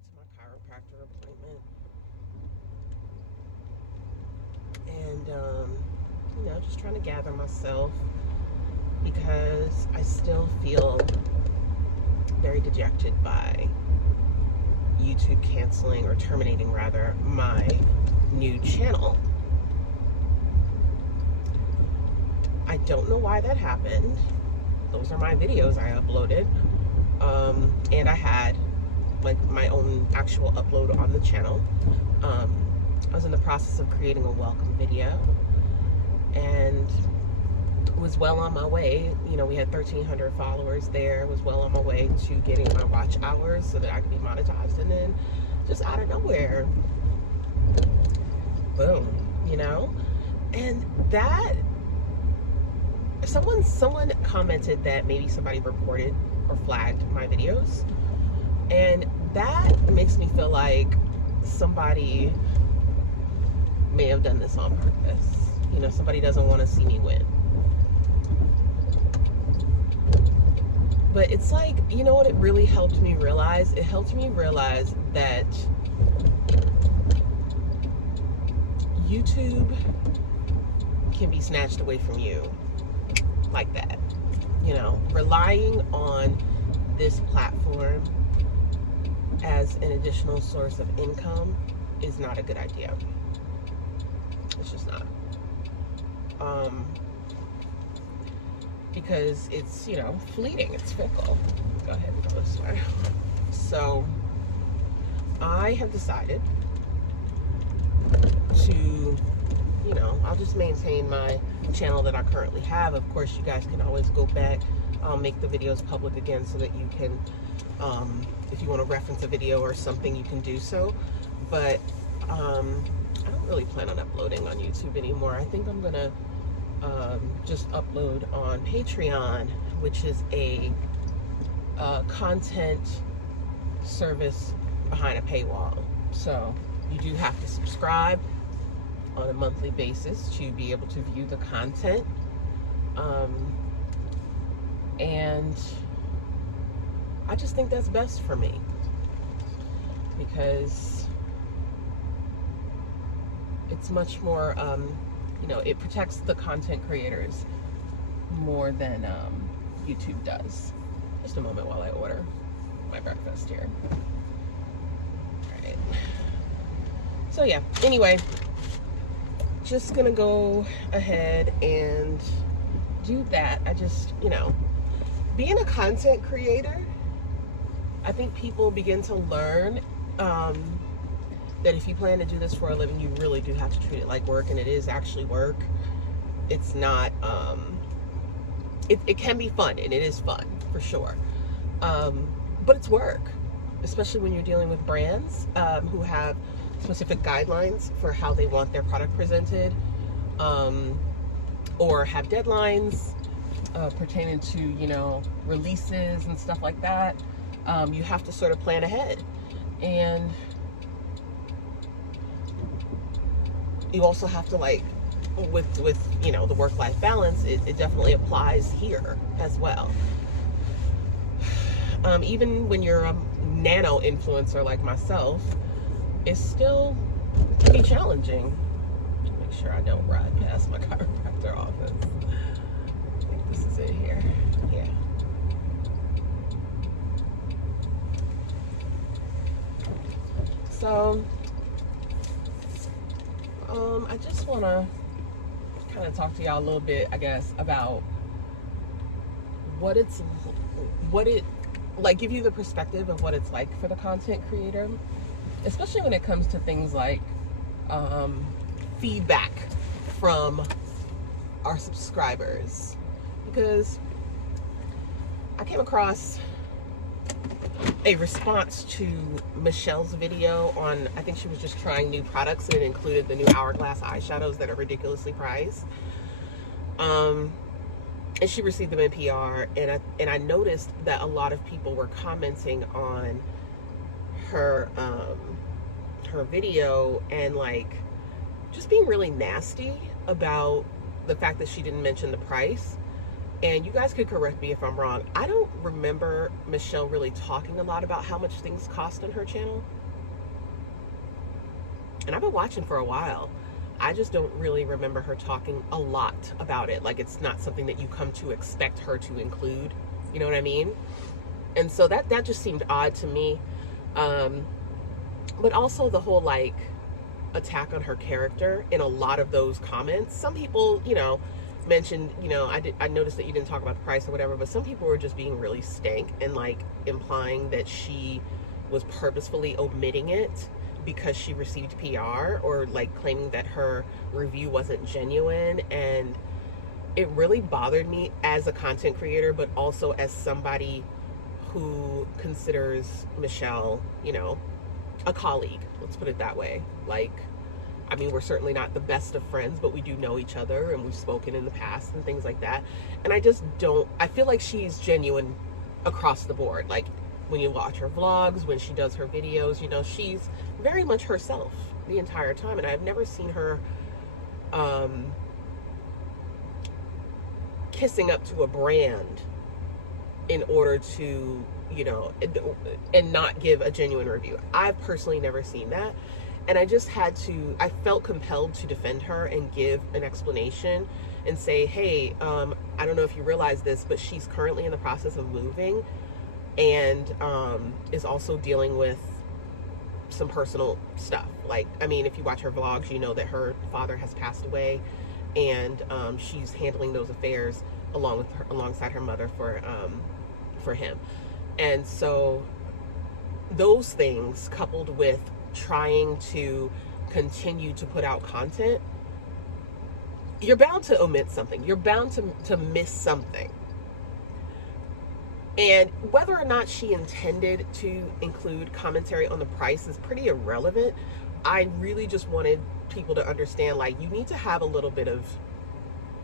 to my chiropractor appointment. And, you know, just trying to gather myself because I still feel very dejected by YouTube canceling, or terminating rather, my new channel. I don't know why that happened. Those are my videos I uploaded. And I had like my own actual upload on the channel. I was in the process of creating a welcome video and was well on my way. You know, we had 1,300 followers there. Was well on my way to getting my watch hours so that I could be monetized. And then just out of nowhere, boom, you know? And that, someone commented that maybe somebody reported or flagged my videos. And that makes me feel like somebody may have done this on purpose. You know, somebody doesn't want to see me win. But it's like, you know what it really helped me realize? It helped me realize that YouTube can be snatched away from you like that. You know, relying on this platform as an additional source of income is not a good idea. It's just not. Because it's, you know, fleeting, it's fickle. Go ahead and go this way. So I have decided to, you know, I'll just maintain my channel that I currently have. Of course, you guys can always go back. I'll make the videos public again so that you can, if you want to reference a video or something, you can do so. But I don't really plan on uploading on YouTube anymore. I think I'm gonna just upload on Patreon, which is a content service behind a paywall. So you do have to subscribe on a monthly basis to be able to view the content. And I just think that's best for me, because it's much more, you know, it protects the content creators more than YouTube does. Just a moment while I order my breakfast here. All right. So yeah, anyway, just gonna go ahead and do that. I just, you know, being a content creator, I think people begin to learn that if you plan to do this for a living, you really do have to treat it like work, and it is actually work. It's not, it can be fun, and it is fun, for sure. But it's work, especially when you're dealing with brands who have specific guidelines for how they want their product presented, or have deadlines pertaining to, you know, releases and stuff like that. You have to sort of plan ahead. And you also have to, like, with you know, the work-life balance, it definitely applies here as well. Even when you're a nano influencer like myself, it still can be challenging. Make sure I don't ride past my chiropractor office. I think this is it here. Yeah. So I just want to kind of talk to y'all a little bit, I guess, about what it like, give you the perspective of what it's like for the content creator, especially when it comes to things like feedback from our subscribers. Because I came across a response to Michelle's video on, I think she was just trying new products, and it included the new Hourglass eyeshadows that are ridiculously priced. And she received them in PR, and I noticed that a lot of people were commenting on her her video and, like, just being really nasty about the fact that she didn't mention the price. And you guys could correct me if I'm wrong. I don't remember Michelle really talking a lot about how much things cost on her channel. And I've been watching for a while. I just don't really remember her talking a lot about it. Like, it's not something that you come to expect her to include. You know what I mean? And so that just seemed odd to me. But also the whole, like, attack on her character in a lot of those comments. Some people, you know, mentioned, you know, I noticed that you didn't talk about the price or whatever, but some people were just being really stank and, like, implying that she was purposefully omitting it because she received PR, or like claiming that her review wasn't genuine. And it really bothered me as a content creator, but also as somebody who considers Michelle, you know, a colleague. Let's put it that way. Like, I mean, we're certainly not the best of friends, but we do know each other and we've spoken in the past and things like that. And I just don't, I feel like she's genuine across the board. Like, when you watch her vlogs, when she does her videos, you know, she's very much herself the entire time. And I've never seen her kissing up to a brand in order to, you know, and not give a genuine review. I've personally never seen that. And I just had to, I felt compelled to defend her and give an explanation and say, hey, I don't know if you realize this, but she's currently in the process of moving and is also dealing with some personal stuff. Like, I mean, if you watch her vlogs, you know that her father has passed away, and she's handling those affairs alongside her mother for him. And so those things, coupled with trying to continue to put out content, you're bound to omit something. You're bound to miss something. And whether or not she intended to include commentary on the price is pretty irrelevant. I really just wanted people to understand, like, you need to have a little bit of,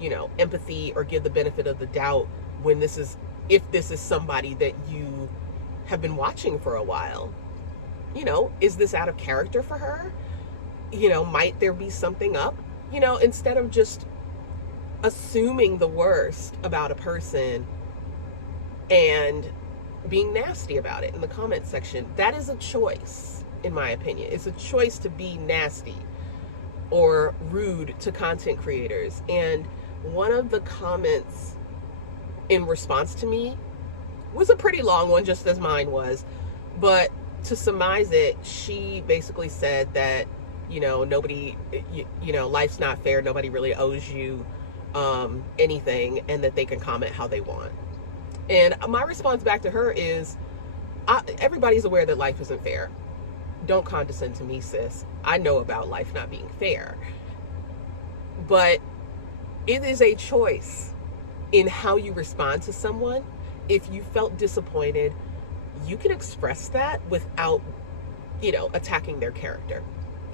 you know, empathy, or give the benefit of the doubt when this is, if this is somebody that you have been watching for a while. You know, is this out of character for her? You know, might there be something up? You know, instead of just assuming the worst about a person and being nasty about it in the comment section. That is a choice, in my opinion. It's a choice to be nasty or rude to content creators. And one of the comments in response to me was a pretty long one, just as mine was. But to surmise it, she basically said that, you know, nobody, you know, life's not fair. Nobody really owes you anything, and that they can comment how they want. And my response back to her is, everybody's aware that life isn't fair. Don't condescend to me, sis. I know about life not being fair. But it is a choice in how you respond to someone. If you felt disappointed, you can express that without, you know, attacking their character.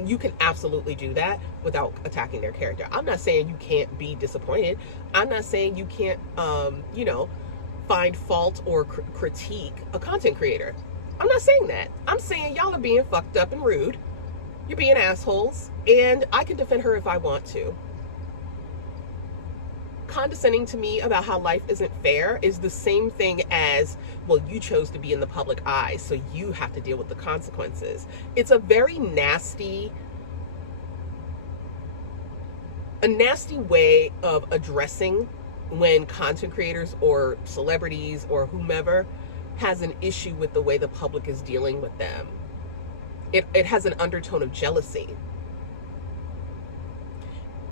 You can absolutely do that without attacking their character. I'm not saying you can't be disappointed. I'm not saying you can't, you know, find fault or critique a content creator. I'm not saying that. I'm saying y'all are being fucked up and rude. You're being assholes, and I can defend her if I want to. Condescending to me about how life isn't fair is the same thing as, well, you chose to be in the public eye, so you have to deal with the consequences. It's a very nasty way of addressing when content creators or celebrities or whomever has an issue with the way the public is dealing with them. It has an undertone of jealousy.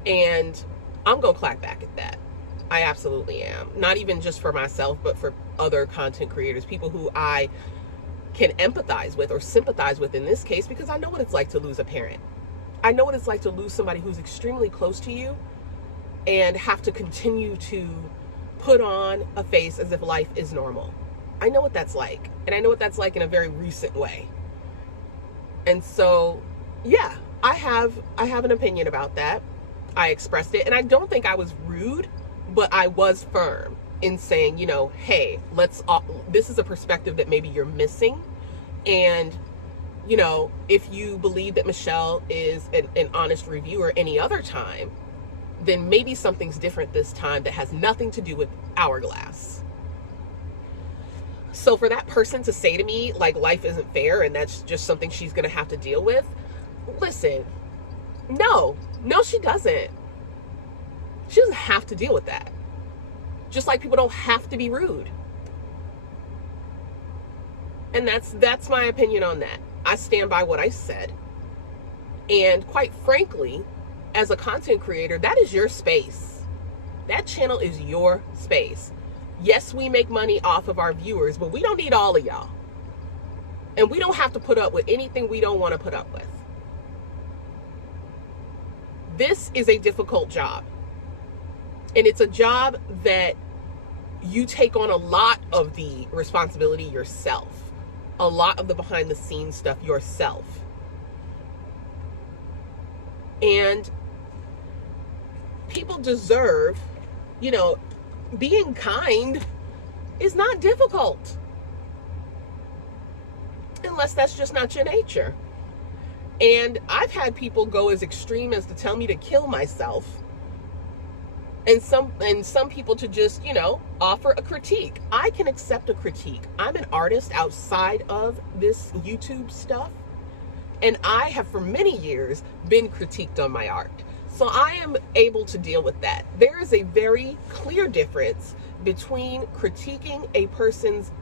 And I'm gonna clap back at that. I absolutely am. Not even just for myself, but for other content creators, people who I can empathize with or sympathize with in this case, because I know what it's like to lose a parent. I know what it's like to lose somebody who's extremely close to you and have to continue to put on a face as if life is normal. I know what that's like. And I know what that's like in a very recent way. And so, yeah, I have an opinion about that. I expressed it, and I don't think I was rude, but I was firm in saying, you know, hey, this is a perspective that maybe you're missing. And, you know, if you believe that Michelle is an honest reviewer any other time, then maybe something's different this time that has nothing to do with Hourglass. So for that person to say to me, like, life isn't fair and that's just something she's going to have to deal with, listen, no, she doesn't. She doesn't have to deal with that. Just like people don't have to be rude. And that's my opinion on that. I stand by what I said. And quite frankly, as a content creator, that is your space. That channel is your space. Yes, we make money off of our viewers, but we don't need all of y'all. And we don't have to put up with anything we don't want to put up with. This is a difficult job. And it's a job that you take on a lot of the responsibility yourself. A lot of the behind the scenes stuff yourself. And people deserve, you know, being kind is not difficult. Unless that's just not your nature. And I've had people go as extreme as to tell me to kill myself. And some people to just, you know, offer a critique. I can accept a critique. I'm an artist outside of this YouTube stuff. And I have for many years been critiqued on my art. So I am able to deal with that. There is a very clear difference between critiquing a person's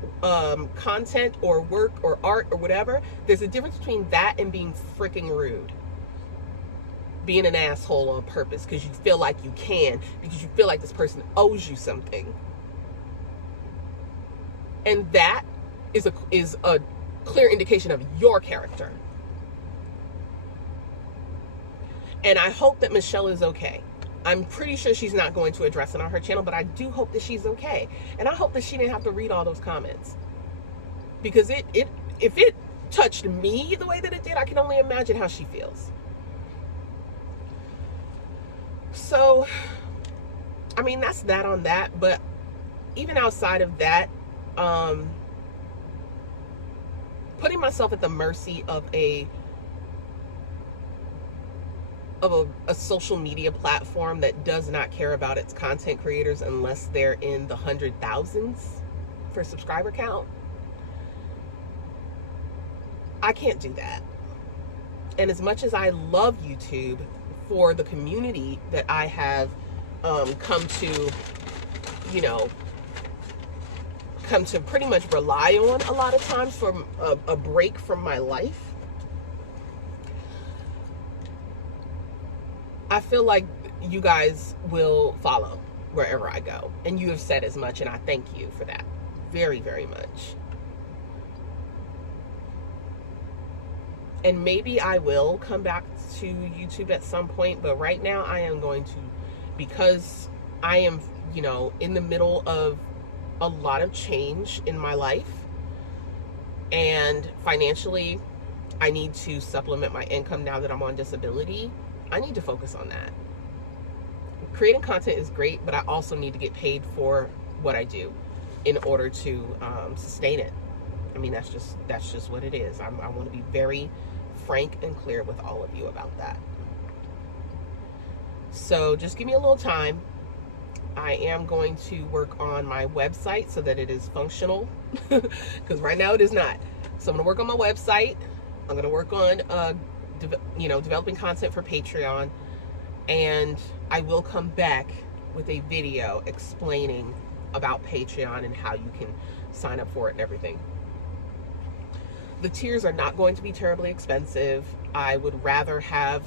content or work or art or whatever. There's a difference between that and being freaking rude. Being an asshole on purpose because you feel like you can, because you feel like this person owes you something. And that is a clear indication of your character. And I hope that Michelle is okay. I'm pretty sure she's not going to address it on her channel, but I do hope that she's okay. And I hope that she didn't have to read all those comments. Because if it touched me the way that it did, I can only imagine how she feels. So, I mean, that's that on that. But even outside of that, putting myself at the mercy of a social media platform that does not care about its content creators unless they're in the 100,000s for subscriber count, I can't do that. And as much as I love YouTube for the community that I have come to, you know, come to pretty much rely on a lot of times for a break from my life, I feel like you guys will follow wherever I go. And you have said as much, and I thank you for that very, very much. And maybe I will come back to YouTube at some point, but right now I am going to, because I am, you know, in the middle of a lot of change in my life, and financially I need to supplement my income now that I'm on disability. I need to focus on that. Creating content is great, but I also need to get paid for what I do in order to sustain it. I mean, that's just what it is. I want to be very frank and clear with all of you about that. So just give me a little time. I am going to work on my website so that it is functional, because right now it is not. So I'm going to work on my website. I'm going to work on developing content for Patreon, and I will come back with a video explaining about Patreon and how you can sign up for it and everything. The tiers are not going to be terribly expensive. I would rather have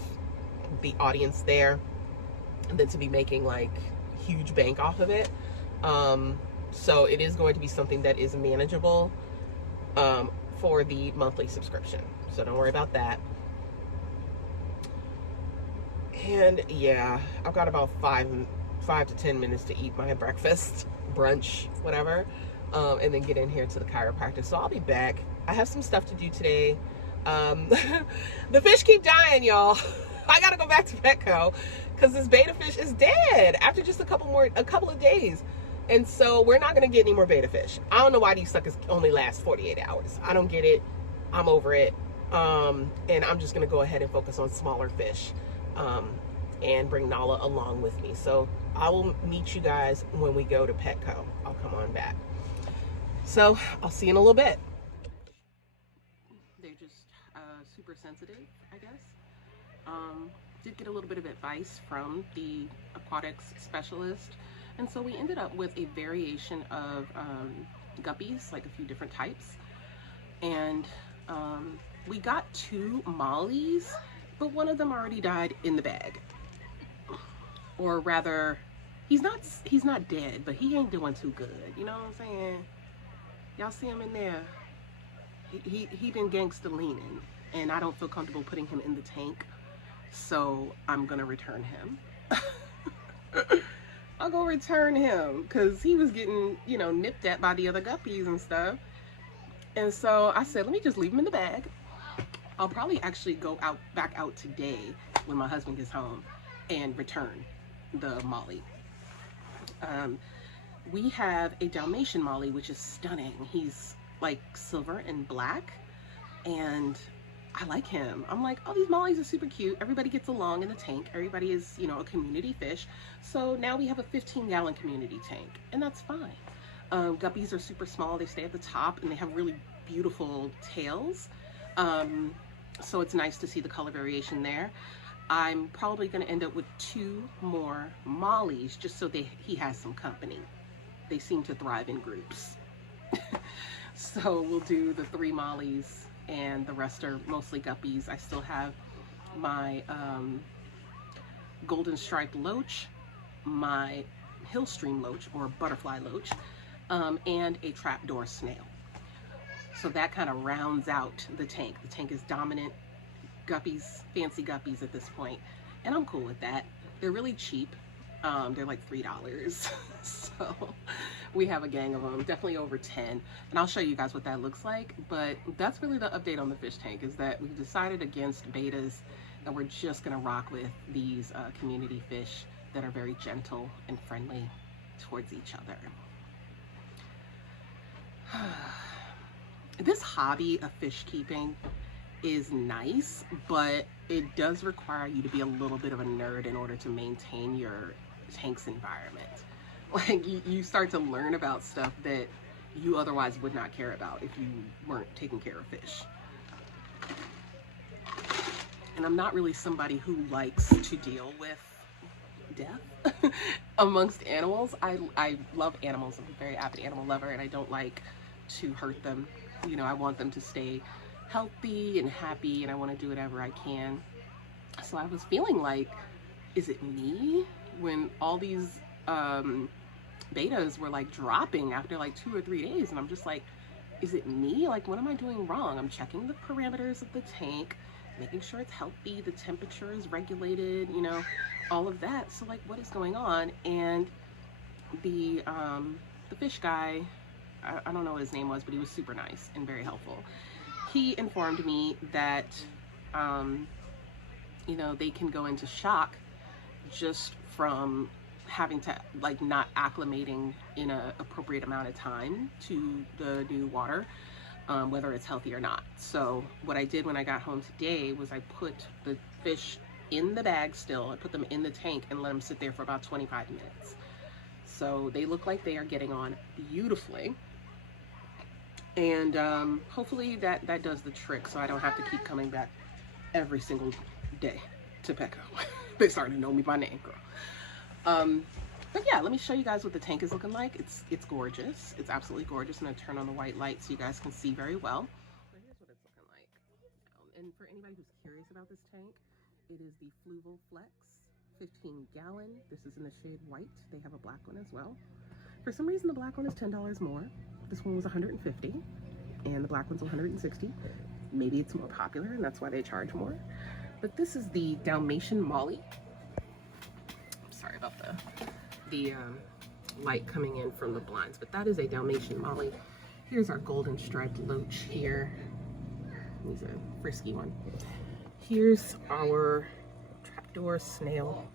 the audience there than to be making like huge bank off of it. So it is going to be something that is manageable for the monthly subscription. So don't worry about that. And yeah, I've got about 5 to 10 minutes to eat my breakfast, brunch, whatever, and then get in here to the chiropractor. So I'll be back. I have some stuff to do today. The fish keep dying, y'all. I gotta go back to Petco because this betta fish is dead after just a couple of days. And so we're not gonna get any more betta fish. I don't know why these suckers only last 48 hours. I don't get it. I'm over it. And I'm just gonna go ahead and focus on smaller fish. and bring Nala along with me. So I will meet you guys when we go to Petco. I'll come on back. So I'll see you in a little bit. They're just super sensitive, I guess. Did get a little bit of advice from the aquatics specialist, and so we ended up with a variation of guppies, like a few different types, and we got 2 mollies, but one of them already died in the bag. Or rather, he's not dead, but he ain't doing too good, you know what I'm saying? Y'all see him in there? He been gangsta leaning, and I don't feel comfortable putting him in the tank, so I'm gonna return him. I'll go return him because he was getting, you know, nipped at by the other guppies and stuff. And so I said, let me just leave him in the bag. I'll probably actually go back out today when my husband gets home and return the molly. We have a Dalmatian molly, which is stunning. He's like silver and black, and I like him. I'm like, oh, these mollies are super cute. Everybody gets along in the tank. Everybody is, you know, a community fish. So now we have a 15-gallon community tank, and that's fine. Guppies are super small. They stay at the top, and they have really beautiful tails. So it's nice to see the color variation there. I'm probably going to end up with 2 more mollies just so he has some company. They seem to thrive in groups. So we'll do the 3 mollies, and the rest are mostly guppies. I still have my golden striped loach, my hillstream loach or butterfly loach, and a trapdoor snail. So that kind of rounds out the tank. The tank is dominant guppies, fancy guppies at this point, and I'm cool with that. They're really cheap. They're like $3. So we have a gang of them, definitely over 10, and I'll show you guys what that looks like. But that's really the update on the fish tank, is that we've decided against betas, and we're just gonna rock with these community fish that are very gentle and friendly towards each other. This hobby of fish keeping is nice, but it does require you to be a little bit of a nerd in order to maintain your tank's environment. Like you start to learn about stuff that you otherwise would not care about if you weren't taking care of fish. And I'm not really somebody who likes to deal with death amongst animals. I love animals. I'm a very avid animal lover, and I don't like to hurt them. You know, I want them to stay healthy and happy, and I want to do whatever I can. So I was feeling like, is it me? When all these betas were like dropping after like 2 or 3 days, and I'm just like, is it me? Like, what am I doing wrong? I'm checking the parameters of the tank, making sure it's healthy, the temperature is regulated, you know, all of that. So like, what is going on? And the fish guy, I don't know what his name was, but he was super nice and very helpful. He informed me that, you know, they can go into shock just from having to, like, not acclimating in an appropriate amount of time to the new water, whether it's healthy or not. So what I did when I got home today was I put the fish in the bag still. I put them in the tank and let them sit there for about 25 minutes. So they look like they are getting on beautifully. And hopefully that does the trick, so I don't have to keep coming back every single day to Petco. They started to know me by name, girl. But yeah, let me show you guys what the tank is looking like. It's gorgeous. It's absolutely gorgeous. I'm gonna turn on the white light so you guys can see very well. So here's what it's looking like. And for anybody who's curious about this tank, it is the Fluval Flex 15-gallon. This is in the shade white. They have a black one as well. For some reason, the black one is $10 more. This one was $150, and the black one's $160. Maybe it's more popular, and that's why they charge more. But this is the Dalmatian Molly. Sorry about the light coming in from the blinds, but that is a Dalmatian Molly. Here's our golden striped loach here. He's a frisky one. Here's our trapdoor snail.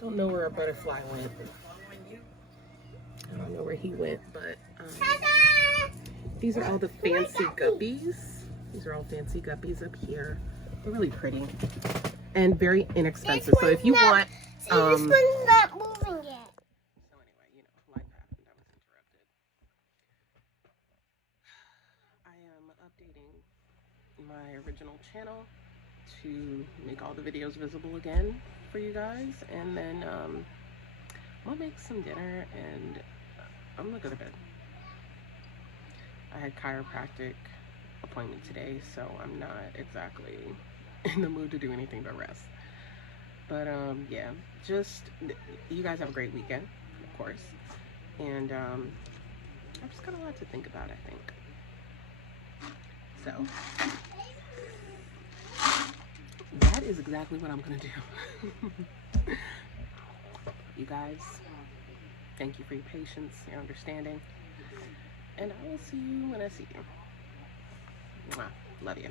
Don't know where our butterfly went. I don't know where he went, but these are all the fancy guppies. These are all fancy guppies up here. They're really pretty. and very inexpensive. So if you want, this one's not moving yet. So anyway, you know, life happened. I was interrupted. I am updating my original channel to make all the videos visible again for you guys, and then I'll make some dinner and I'm gonna go to bed. I had chiropractic appointment today, so I'm not exactly in the mood to do anything but rest. But yeah, just you guys have a great weekend, of course, and I've just got a lot to think about, I think. So that is exactly what I'm gonna do. You guys, thank you for your patience, your understanding, and I will see you when I see you. Mwah. Love you.